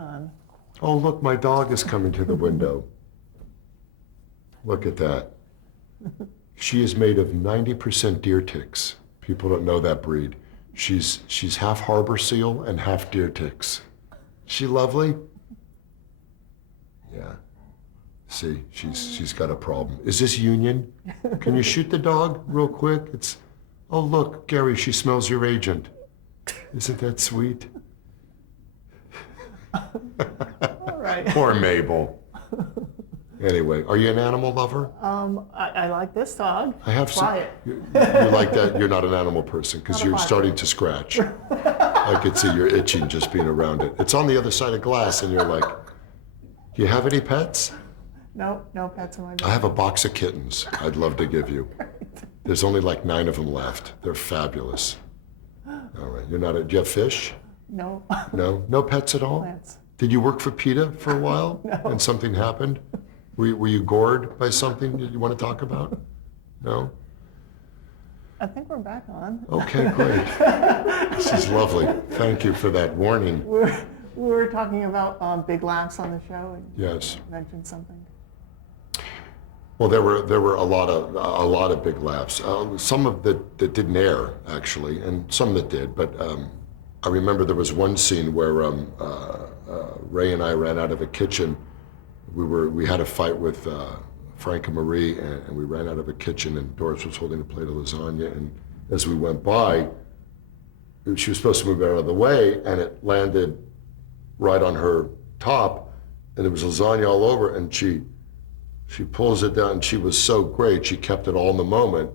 Oh, look, my dog is coming to the window. Look at that. She is made of 90% deer ticks. People don't know that breed. She's half harbor seal and half deer ticks. She lovely? Yeah. See, she's got a problem. Is this Union? Can you shoot the dog real quick? Oh look, Gary, she smells your agent. Isn't that sweet? All right. Poor Mabel. Anyway, are you an animal lover? I like this dog. I have Try it. You like that? You're not an animal person because Not a you're body. starting to scratch. I could see you're itching just being around it. It's on the other side of glass, and you're like, "Do you have any pets?" No, no pets in my I bed. have a box of kittens. I'd love to give you. There's only like 9 of them left. They're fabulous. All right, you're not a. Do you have fish? No. No, no pets at all. Plants. Did you work for PETA for a while? No. And something happened? Were you gored by something that you want to talk about? No? I think we're back on. Okay, great. This is lovely. Thank you for that warning. We were talking about big laughs on the show, and Yes. you mentioned something. Well, there were a lot of big laughs. Some of that didn't air actually, and some that did. But I remember there was one scene where Ray and I ran out of the kitchen. We had a fight with Frank and Marie, and we ran out of the kitchen, and Doris was holding a plate of lasagna, and as we went by, she was supposed to move out of the way, and it landed right on her top, and there was lasagna all over, and she pulls it down, and she was so great, she kept it all in the moment,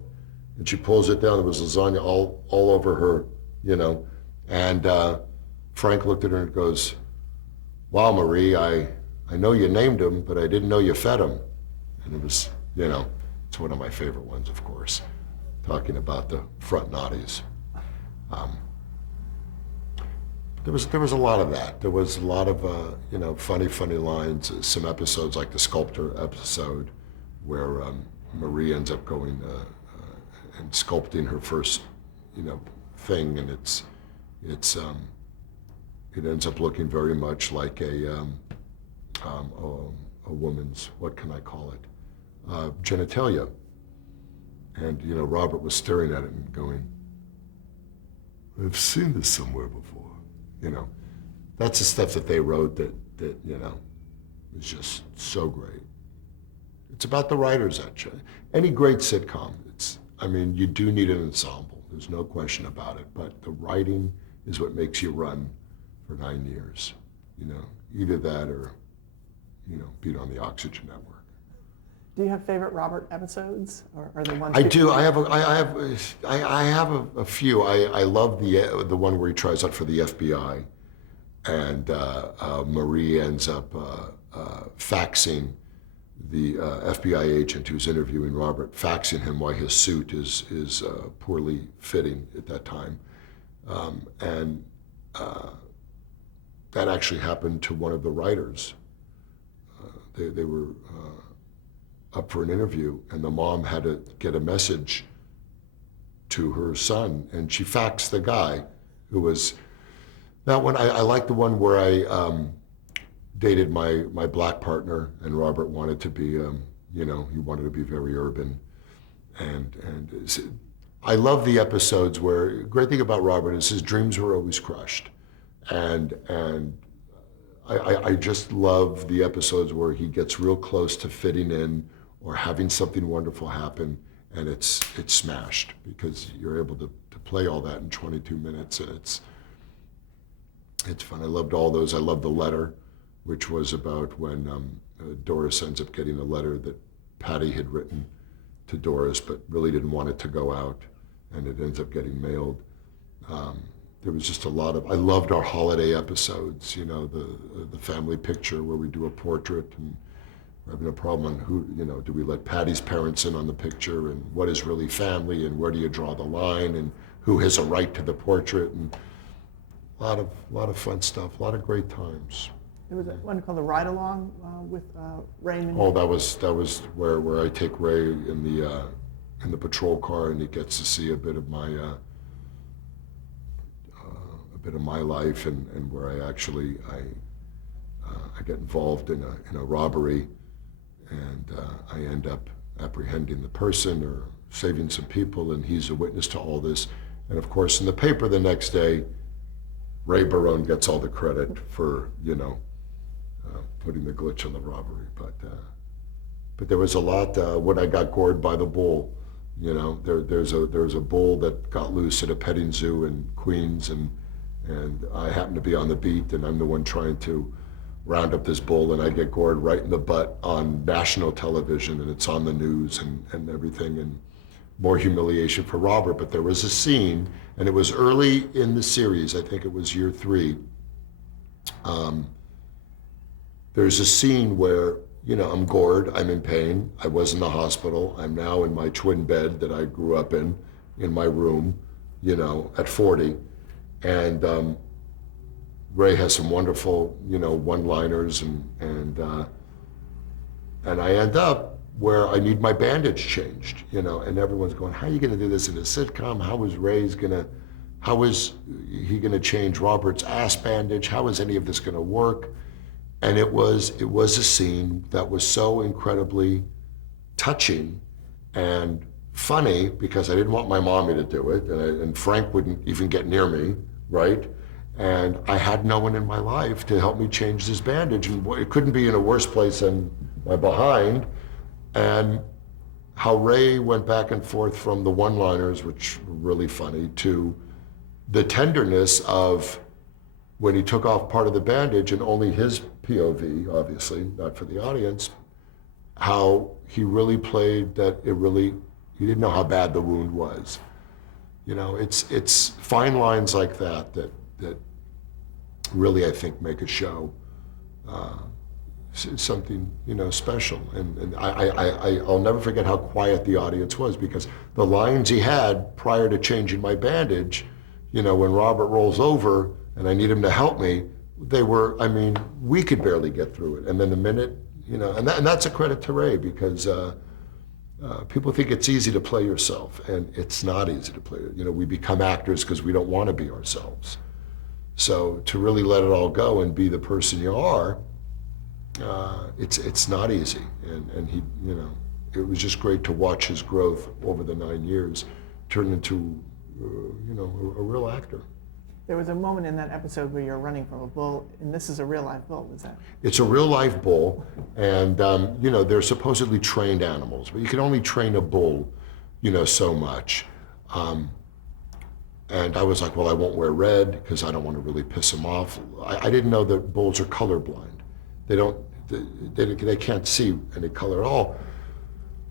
and she pulls it down, there was lasagna all over her, and Frank looked at her and goes, "Wow, Marie, I know you named him, but I didn't know you fed him." And it was, it's one of my favorite ones, of course, talking about the front naughties. There was a lot of that. There was a lot of, funny lines. Some episodes, like the sculptor episode, where Marie ends up going and sculpting her first, thing, and it ends up looking very much like a woman's, what can I call it, genitalia. And Robert was staring at it and going, "I've seen this somewhere before." That's the stuff that they wrote that is just so great. It's about the writers, actually. Any great sitcom, you do need an ensemble. There's no question about it. But the writing is what makes you run for 9 years. Either that or, being on the Oxygen Network. Do you have favorite Robert episodes, or are there ones? I do. I have a few. I love the one where he tries out for the FBI, and Marie ends up faxing the FBI agent who's interviewing Robert, faxing him why his suit is poorly fitting at that time, and that actually happened to one of the writers. They were up for an interview, and the mom had to get a message to her son, and she faxed the guy who was, that one, I like the one where I dated my black partner, and Robert wanted to be, he wanted to be very urban, and I love the episodes where, great thing about Robert is his dreams were always crushed, and I just love the episodes where he gets real close to fitting in or having something wonderful happen, and it's smashed, because you're able to play all that in 22 minutes, and it's fun. I loved all those. I loved The Letter, which was about when Doris ends up getting a letter that Patty had written to Doris, but really didn't want it to go out, and it ends up getting mailed. There was just a lot of, I loved our holiday episodes, the family picture where we do a portrait, and we're having a problem on who, do we let Patty's parents in on the picture, and what is really family, and where do you draw the line, and who has a right to the portrait, and a lot of fun stuff, a lot of great times. There was one called The Ride Along with Raymond. Oh, that was where I take Ray in the patrol car, and he gets to see a bit of my life, and where I I get involved in a robbery, and I end up apprehending the person or saving some people, and he's a witness to all this. And of course, in the paper the next day, Ray Barone gets all the credit for, putting the glitch on the robbery. But there was a lot when I got gored by the bull. There's a bull that got loose at a petting zoo in Queens, and I happen to be on the beat, and I'm the one trying to round up this bull, and I get gored right in the butt on national television, and it's on the news and everything, and more humiliation for Robert. But there was a scene, and it was early in the series, I think it was year 3. There's a scene where, I'm gored, I'm in pain, I was in the hospital, I'm now in my twin bed that I grew up in my room, at 40. And Ray has some wonderful, one-liners, and I end up where I need my bandage changed, and everyone's going, how are you gonna do this in a sitcom? How is he gonna change Robert's ass bandage? How is any of this gonna work? And it was a scene that was so incredibly touching and funny, because I didn't want my mommy to do it, and Frank wouldn't even get near me, right? And I had no one in my life to help me change this bandage, and it couldn't be in a worse place than my behind. And how Ray went back and forth from the one-liners, which were really funny, to the tenderness of when he took off part of the bandage, and only his POV, obviously, not for the audience, how he really played that he didn't know how bad the wound was. It's fine lines like that really, I think, make a show something, special. And I'll never forget how quiet the audience was, because the lines he had prior to changing my bandage, when Robert rolls over and I need him to help me, we could barely get through it. And then the minute, and that's a credit to Ray, because people think it's easy to play yourself, and it's not easy to play. We become actors because we don't want to be ourselves. So to really let it all go and be the person you are, it's not easy. And he, it was just great to watch his growth over the 9 years turn into, a real actor. There was a moment in that episode where you're running from a bull, and this is a real live bull, is that? It's a real life bull, and they're supposedly trained animals, but you can only train a bull, so much. And I was like, well, I won't wear red because I don't want to really piss him off. I didn't know that bulls are colorblind. They can't see any color at all.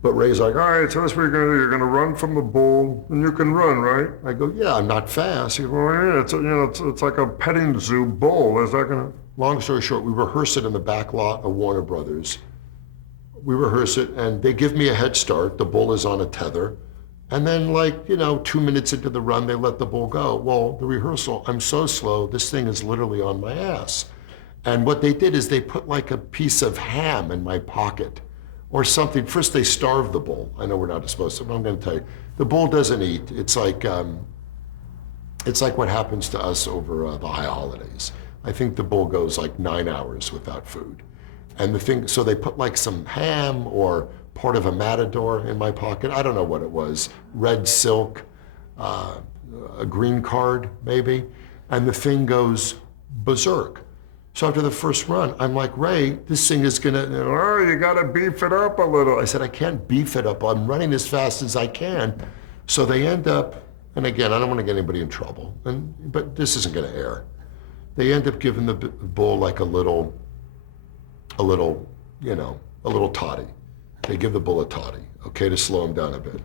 But Ray's like, all right, tell us what you're gonna do. You're gonna run from the bull, and you can run, right? I go, yeah, I'm not fast. He goes, well, yeah, it's like a petting zoo bull. Is that gonna? Long story short, we rehearse it in the back lot of Warner Brothers. We rehearse it, and they give me a head start. The bull is on a tether. And then 2 minutes into the run, they let the bull go. Well, the rehearsal, I'm so slow, this thing is literally on my ass. And what they did is they put like a piece of ham in my pocket or something. First they starved the bull. I know we're not supposed to, but I'm gonna tell you. The bull doesn't eat. It's like what happens to us over the high holidays. I think the bull goes like 9 hours without food. And so they put like some ham or part of a matador in my pocket. I don't know what it was. Red silk, a green card maybe. And the thing goes berserk. So after the first run, I'm like, Ray, this thing is gonna, you gotta beef it up a little. I said, I can't beef it up. I'm running as fast as I can. So they end up, and again, I don't wanna get anybody in trouble, but this isn't gonna air. They end up giving the bull like a little toddy. They give the bull a toddy, okay, to slow him down a bit.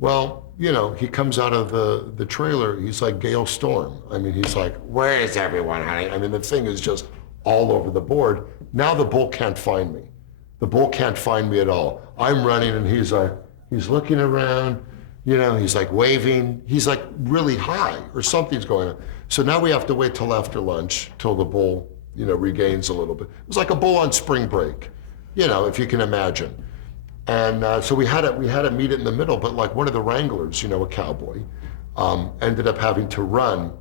Well, he comes out of the trailer, he's like Gale Storm. I mean, he's like, where is everyone, honey? I mean, the thing is just all over the board. Now the bull can't find me. The bull can't find me at all. I'm running, and he's looking around, he's like waving. He's like really high, or something's going on. So now we have to wait till after lunch, till the bull, regains a little bit. It was like a bull on spring break, if you can imagine. And so we had to meet it in the middle, but like one of the wranglers, a cowboy, ended up having to run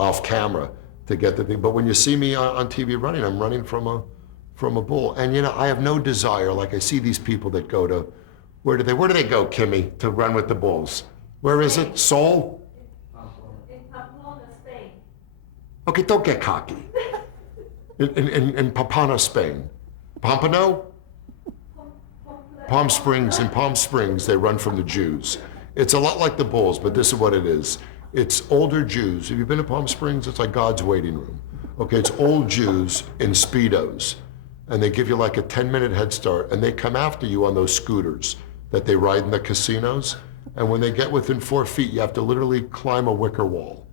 off camera to get the thing. But when you see me on TV running, I'm running from a bull. And you know, I have no desire, like I see these people that go to, where do they go, Kimmy, to run with the bulls? Where is it? Seoul? In Pamplona, Spain. Okay, don't get cocky. In Pampano, Spain. Pompano? Palm Springs, in Palm Springs, they run from the Jews. It's a lot like the bulls, but this is what it is. It's older Jews. Have you been to Palm Springs? It's like God's waiting room. Okay, it's old Jews in Speedos, and they give you like a 10-minute head start, and they come after you on those scooters that they ride in the casinos, and when they get within 4 feet, you have to literally climb a wicker wall.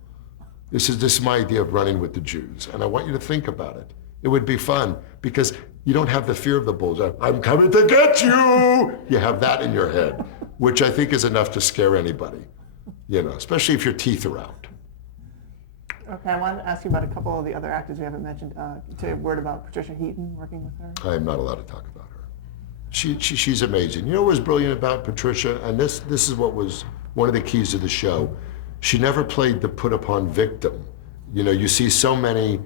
This is my idea of running with the Jews, and I want you to think about it. It would be fun, because you don't have the fear of the bulls. I'm coming to get you! You have that in your head, which I think is enough to scare anybody, you know, especially if your teeth are out. Okay, I wanted to ask you about a couple of the other actors we haven't mentioned. Say a word about Patricia Heaton, working with her. I am not allowed to talk about her. She's amazing. You know what was brilliant about Patricia, and this is what was one of the keys to the show. She never played the put upon victim. You know, you see so many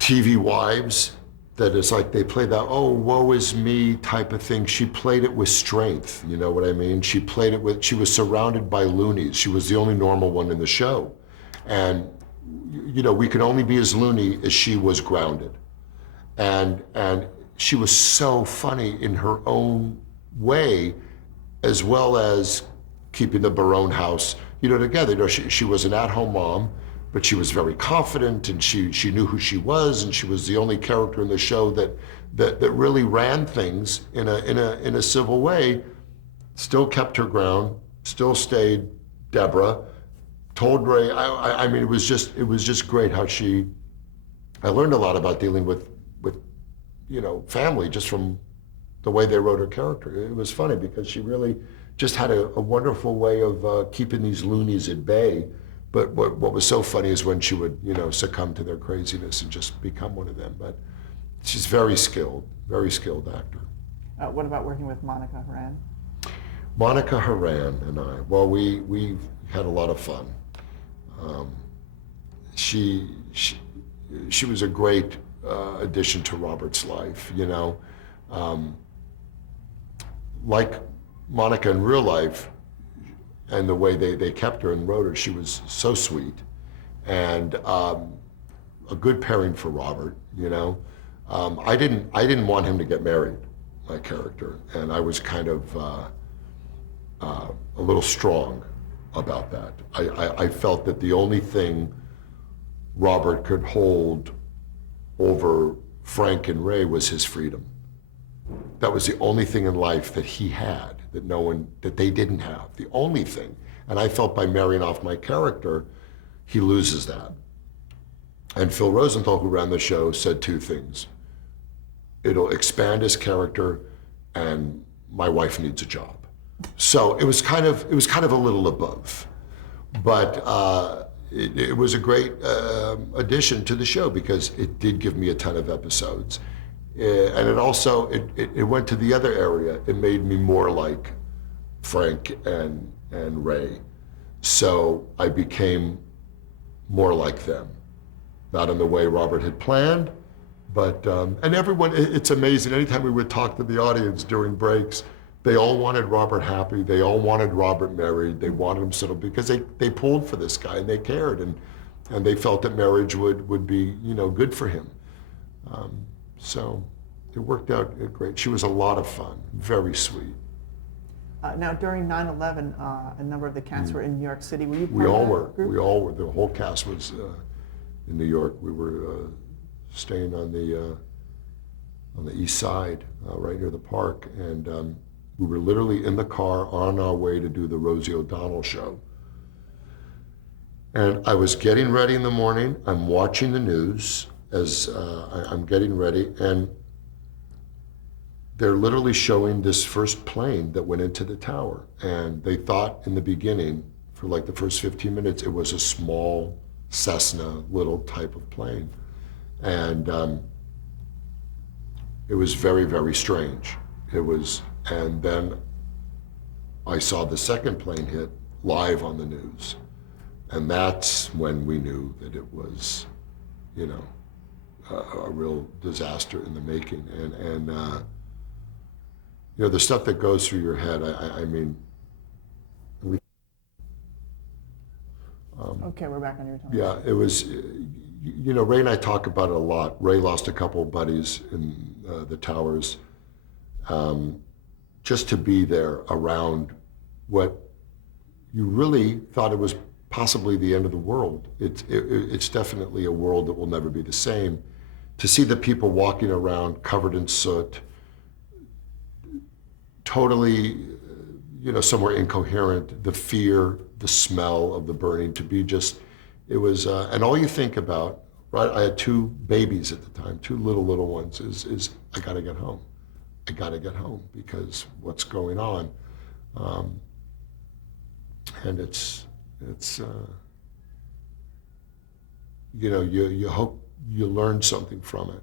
TV wives that it's like they play that, oh, woe is me type of thing. She played it with strength, you know what I mean? She played it with, she was surrounded by loonies. She was the only normal one in the show. And, you know, we could only be as loony as she was grounded. And she was so funny in her own way, as well as keeping the Barone house, you know, together. You know, she was an at-home mom, but she was very confident, and she knew who she was, and she was the only character in the show that really ran things in a civil way. Still kept her ground, still stayed Deborah, told Ray. I mean, it was just great how I learned a lot about dealing with you know, family just from the way they wrote her character. It was funny because she really just had a wonderful way of keeping these loonies at bay. But what was so funny is when she would, you know, succumb to their craziness and just become one of them. But she's very skilled actor. What about working with Monica Horan? Monica Horan and I, well, we had a lot of fun. She was a great addition to Robert's life, you know. Like Monica in real life, and the way they kept her and wrote her, she was so sweet, and a good pairing for Robert, you know. I didn't want him to get married, my character, and I was kind of a little strong about that. I felt that the only thing Robert could hold over Frank and Ray was his freedom. That was the only thing in life that he had that they didn't have, the only thing. And I felt by marrying off my character, he loses that. And Phil Rosenthal, who ran the show, said two things. It'll expand his character, and my wife needs a job. So it was kind of a little above, but it was a great addition to the show because it did give me a ton of episodes. And it also, it went to the other area. It made me more like Frank and Ray. So I became more like them. Not in the way Robert had planned, but, and everyone, it's amazing. Anytime we would talk to the audience during breaks, they all wanted Robert happy. They all wanted Robert married. They wanted him settled because they pulled for this guy and they cared, and they felt that marriage would be, you know, good for him. So it worked out great. She was a lot of fun, very sweet. Now, during 9/11, a number of the cast were in New York City. Were you part We all of that were. group? We all were. The whole cast was in New York. We were staying on the east side, right near the park, and we were literally in the car on our way to do the Rosie O'Donnell show. And I was getting ready in the morning. I'm watching the news as I'm getting ready, and they're literally showing this first plane that went into the tower. And they thought in the beginning, for like the first 15 minutes, it was a small Cessna little type of plane. And it was very, very strange. And then I saw the second plane hit live on the news. And that's when we knew that it was you know, a real disaster in the making. And you know, the stuff that goes through your head, I mean, Okay, we're back on your time. yeah, it was, you know, Ray and I talk about it a lot. Ray lost a couple of buddies in the towers. Just to be there around what you really thought it was possibly the end of the world. It's definitely a world that will never be the same. To see the people walking around covered in soot, totally, you know, somewhere incoherent, the fear, the smell of the burning, to be just, it was, and all you think about, right, I had two babies at the time, two little ones, is I gotta get home. I gotta get home because what's going on. And it's you know, you hope you learned something from it.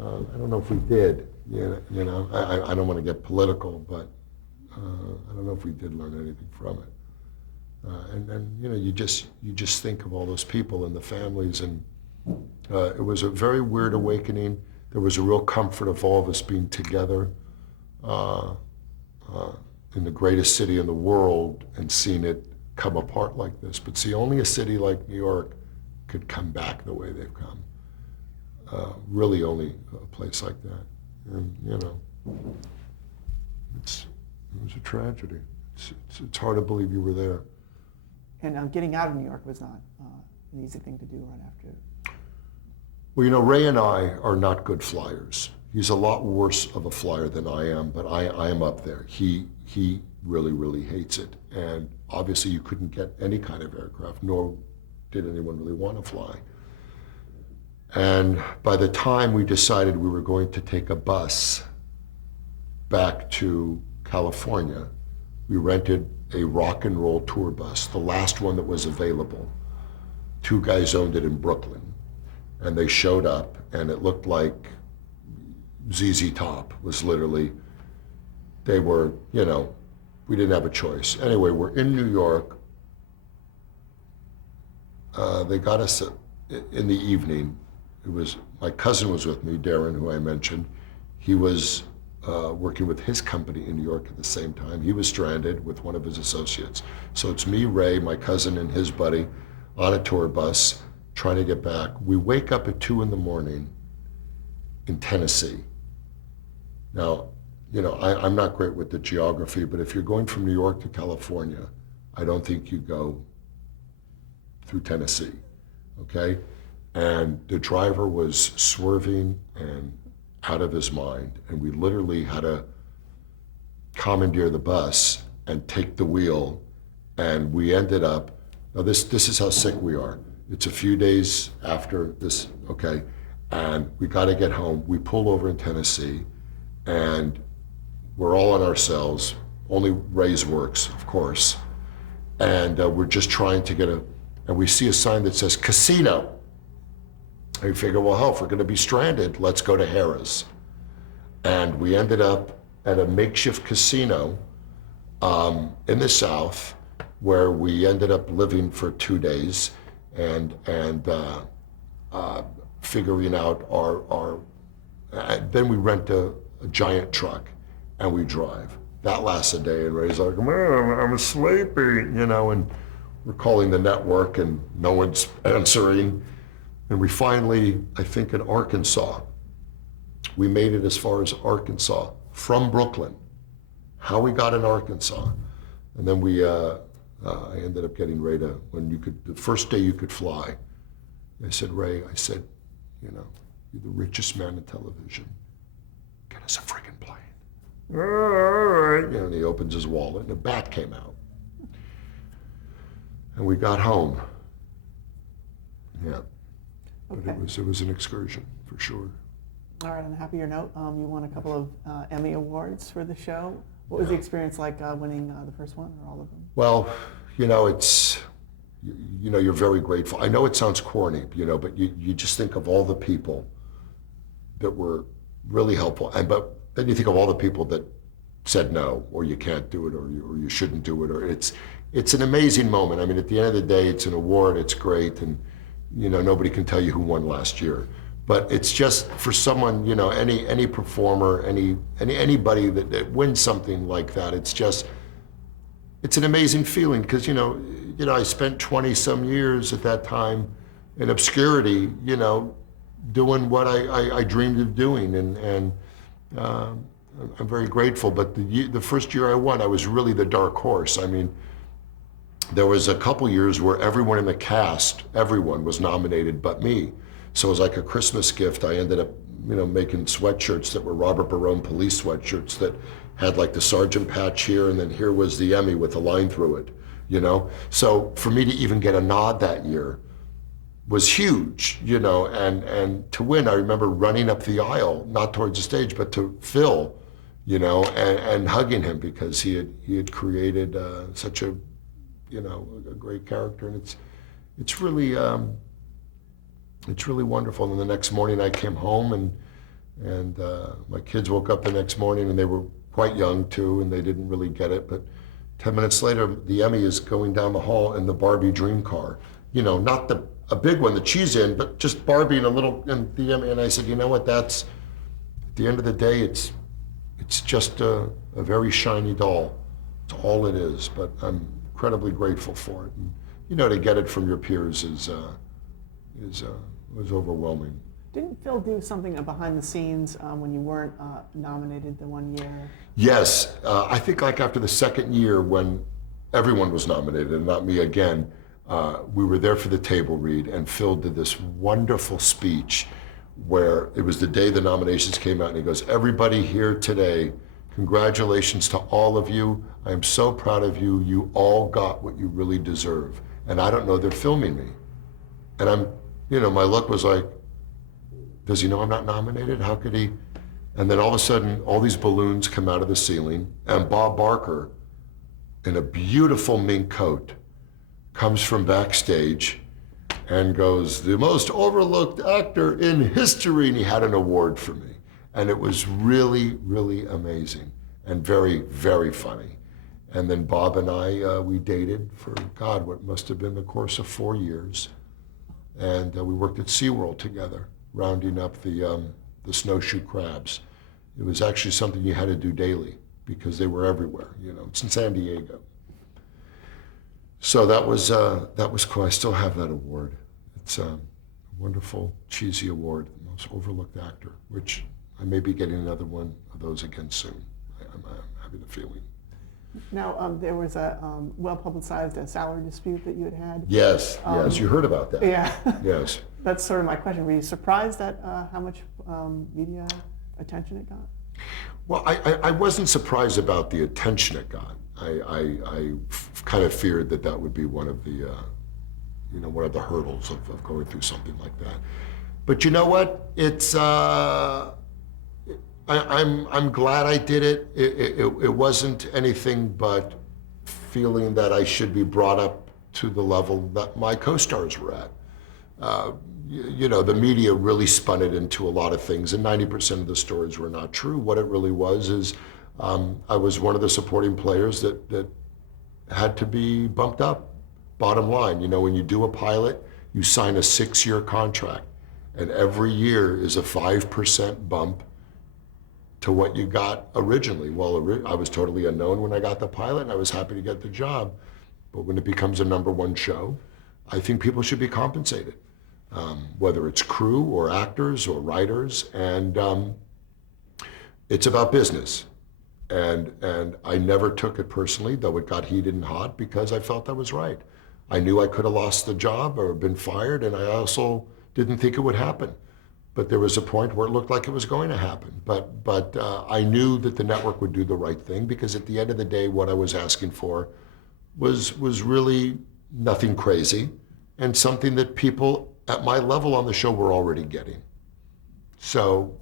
I don't know if we did, you know, I don't want to get political, but I don't know if we did learn anything from it. And you know, you just think of all those people and the families, and it was a very weird awakening. There was a real comfort of all of us being together in the greatest city in the world and seeing it come apart like this. But see, only a city like New York could come back the way they've come. Really only a place like that. And, you know, it was a tragedy. It's hard to believe you were there. And getting out of New York was not an easy thing to do right after. Well, you know, Ray and I are not good flyers. He's a lot worse of a flyer than I am, but I am up there. He really hates it. And obviously you couldn't get any kind of aircraft, nor did anyone really want to fly. And by the time we decided we were going to take a bus back to California, we rented a rock and roll tour bus, the last one that was available. Two guys owned it in Brooklyn. And they showed up, and it looked like ZZ Top was literally, they were, you know, we didn't have a choice. Anyway, we're in New York. They got us in the evening. It was, my cousin was with me, Darren, who I mentioned. He was working with his company in New York at the same time. He was stranded with one of his associates. So it's me, Ray, my cousin, and his buddy on a tour bus, trying to get back. We wake up at 2 a.m. in Tennessee. Now, you know, I'm not great with the geography, but if you're going from New York to California, I don't think you go through Tennessee, okay? And the driver was swerving and out of his mind, and we literally had to commandeer the bus and take the wheel, and we ended up, now this is how sick we are. It's a few days after this, okay, and we got to get home. We pull over in Tennessee, and we're all on our cells. Only Ray's works, of course, and we're just trying to get and we see a sign that says casino. And we figure, well, hell, if we're going to be stranded, let's go to Harrah's. And we ended up at a makeshift casino in the South, where we ended up living for 2 days. And figuring out our then we rent a giant truck and we drive. That lasts a day, and Ray's like, man, I'm sleepy, you know, and we're calling the network and no one's answering. And we finally, I think in Arkansas, we made it as far as Arkansas from Brooklyn. How we got in Arkansas. And then I ended up getting Ray to, the first day you could fly, I said, Ray, I said, you know, you're the richest man in television. Get us a friggin' plane. All right. You know, and he opens his wallet and a bat came out. And we got home. Yeah. But Okay. it was an excursion, for sure. All right, on a happier note, you won a couple of Emmy Awards for the show. What was the experience like winning the first one, or all of them? Well, you know, you know, you're very grateful. I know it sounds corny, you know, but you just think of all the people that were really helpful. But then you think of all the people that said no, or you can't do it, or you shouldn't do it, or it's an amazing moment. I mean, at the end of the day, it's an award, it's great, and nobody can tell you who won last year. But it's just for someone, any performer, anybody that wins something like that, it's an amazing feeling because, I spent 20 some years at that time in obscurity, doing what I dreamed of doing. And I'm very grateful. But the first year I won, I was really the dark horse. I mean, there was a couple years where everyone in the cast, everyone was nominated but me. So it was like a Christmas gift. I ended up, making sweatshirts that were Robert Barone police sweatshirts that had like the sergeant patch here, and then here was the Emmy with a line through it, So for me to even get a nod that year was huge, and to win, I remember running up the aisle, not towards the stage, but to Phil, and hugging him because he had created such a great character, and it's really wonderful. And the next morning I came home, and my kids woke up the next morning, and they were quite young too, and they didn't really get it. But 10 minutes later, the Emmy is going down the hall in the Barbie dream car, not a big one that she's in, but just Barbie in the Emmy. And I said, you know what? That's at the end of the day, it's just a very shiny doll. It's all it is. But I'm incredibly grateful for it. And, to get it from your peers was overwhelming. Didn't Phil do something behind the scenes when you weren't nominated the one year? Yes, I think like after the second year when everyone was nominated and not me again, we were there for the table read, and Phil did this wonderful speech where it was the day the nominations came out, and he goes, everybody here today, congratulations to all of you. I am so proud of you. You all got what you really deserve. And I don't know, they're filming me. And I'm, my look was like, does he know I'm not nominated? How could he? And then all of a sudden, all these balloons come out of the ceiling, and Bob Barker, in a beautiful mink coat, comes from backstage and goes, the most overlooked actor in history, and he had an award for me. And it was really, really amazing and very, very funny. And then Bob and I, we dated for, God, what must have been the course of 4 years. And we worked at SeaWorld together, rounding up the snowshoe crabs. It was actually something you had to do daily because they were everywhere. It's in San Diego. So that was cool. I still have that award. It's a wonderful, cheesy award, most overlooked actor, which I may be getting another one of those again soon. I'm having the feeling. Now, there was a well-publicized salary dispute that you had. Yes, yes, you heard about that. Yeah. Yes. That's sort of my question. Were you surprised at how much media attention it got? Well, I wasn't surprised about the attention it got. I kind of feared that would be one of the, one of the hurdles of going through something like that. But you know what? It's, I'm glad I did it. It wasn't anything but feeling that I should be brought up to the level that my co-stars were at. The media really spun it into a lot of things, and 90% of the stories were not true. What it really was is I was one of the supporting players that had to be bumped up. Bottom line, when you do a pilot, you sign a 6-year contract, and every year is a 5% bump to what you got originally. Well, I was totally unknown when I got the pilot, and I was happy to get the job. But when it becomes a #1 show, I think people should be compensated, whether it's crew or actors or writers, and it's about business. And I never took it personally, though it got heated and hot, because I felt I was right. I knew I could have lost the job or been fired, and I also didn't think it would happen. But there was a point where it looked like it was going to happen. But I knew that the network would do the right thing, because at the end of the day, what I was asking for was really nothing crazy, and something that people at my level on the show were already getting. So,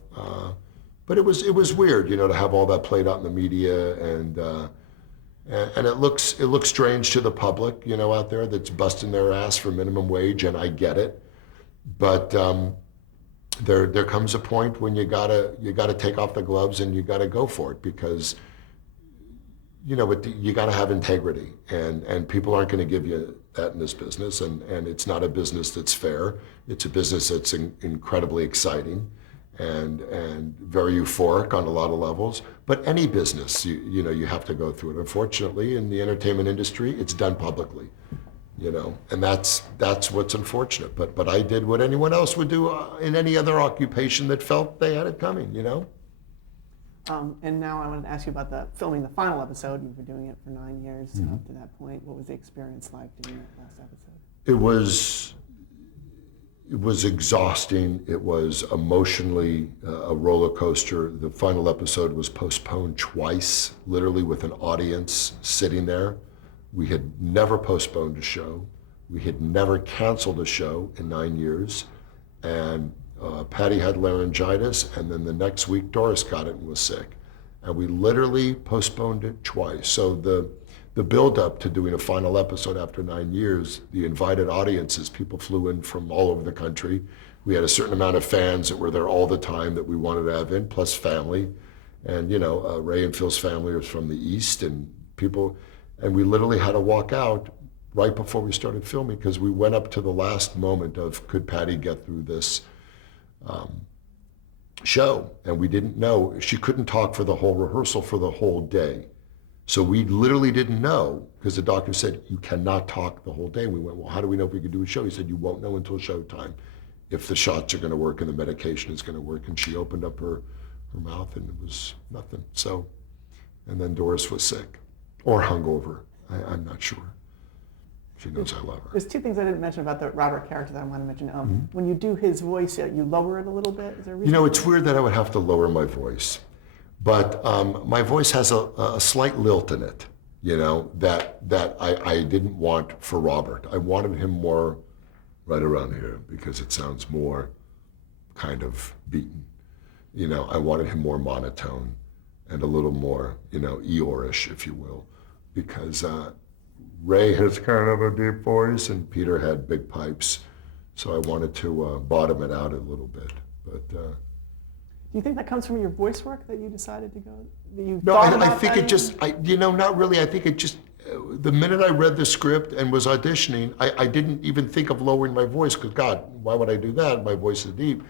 but it was weird, to have all that played out in the media, and it looks strange to the public, out there that's busting their ass for minimum wage, and I get it. But there comes a point when you gotta take off the gloves and you gotta go for it, because but you got to have integrity, and people aren't going to give you that in this business, and it's not a business that's fair. It's a business that's incredibly exciting and very euphoric on a lot of levels. But any business, you have to go through it. Unfortunately, in the entertainment industry, it's done publicly, and that's what's unfortunate. But I did what anyone else would do in any other occupation that felt they had it coming, And now I wanted to ask you about filming the final episode. You've been doing it for 9 years up to that point. What was the experience like doing that last episode? It was exhausting. It was emotionally a roller coaster. The final episode was postponed twice, literally with an audience sitting there. We had never postponed a show. We had never canceled a show in 9 years. And Patty had laryngitis, and then the next week Doris got it and was sick. And we literally postponed it twice. So the build-up to doing a final episode after 9 years, the invited audiences, people flew in from all over the country. We had a certain amount of fans that were there all the time that we wanted to have in, plus family. And Ray and Phil's family was from the East, and we literally had to walk out right before we started filming because we went up to the last moment of could Patty get through this show, and we didn't know. She couldn't talk for the whole rehearsal for the whole day. So we literally didn't know because the doctor said, you cannot talk the whole day. And we went, well, how do we know if we could do a show? He said, you won't know until showtime if the shots are going to work and the medication is going to work. And she opened up her mouth and it was nothing. So, and then Doris was sick or hungover. I'm not sure. She knows I love her. There's two things I didn't mention about the Robert character that I want to mention. When you do his voice, you lower it a little bit. Is there a reason? It's weird that I would have to lower my voice. But my voice has a slight lilt in it, that I didn't want for Robert. I wanted him more right around here because it sounds more kind of beaten. I wanted him more monotone and a little more, Eeyore-ish, if you will, because Ray has kind of a deep voice and Peter had big pipes. So I wanted to bottom it out a little bit. But do you think that comes from your voice work that you decided to go? No, I think it just, not really. I think it just, the minute I read the script and was auditioning, I didn't even think of lowering my voice because, God, why would I do that? My voice is deep.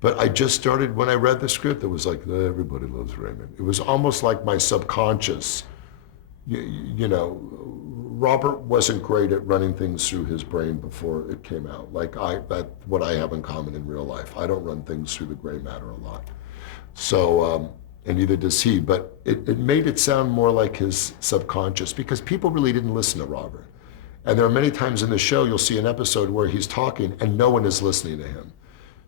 But I just started, when I read the script, it was like, everybody loves Raymond. It was almost like my subconscious, Robert wasn't great at running things through his brain before it came out. That's what I have in common in real life. I don't run things through the gray matter a lot. So, and neither does he, but it made it sound more like his subconscious because people really didn't listen to Robert. And there are many times in the show, you'll see an episode where he's talking and no one is listening to him.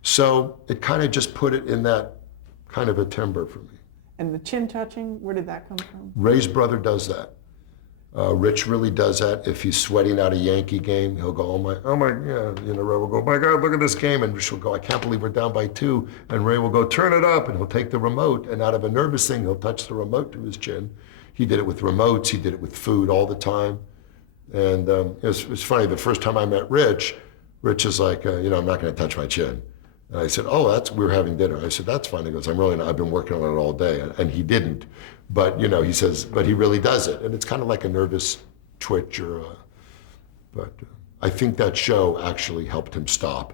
So it kind of just put it in that kind of a timbre for me. And the chin touching, where did that come from? Ray's brother does that. Rich really does that. If he's sweating out a Yankee game, he'll go, Ray will go, my God, look at this game. And Rich will go, I can't believe we're down by 2. And Ray will go, turn it up. And he'll take the remote. And out of a nervous thing, he'll touch the remote to his chin. He did it with remotes. He did it with food all the time. And it's funny, the first time I met Rich is like, I'm not going to touch my chin. And I said, we were having dinner. I said, that's fine. He goes, I'm really not. I've been working on it all day. And he didn't. But, he says, but he really does it. And it's kind of like a nervous twitch but I think that show actually helped him stop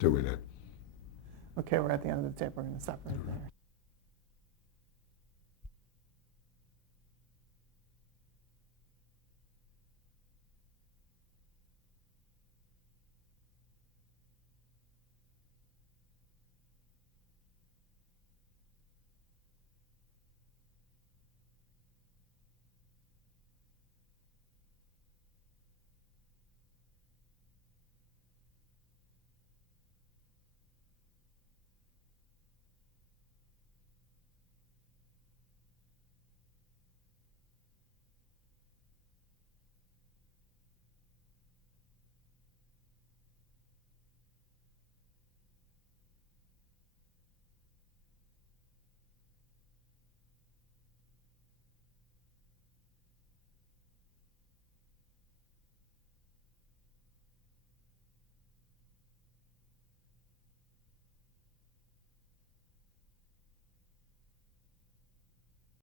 doing it. Okay, we're at the end of the tape. We're going to stop right there.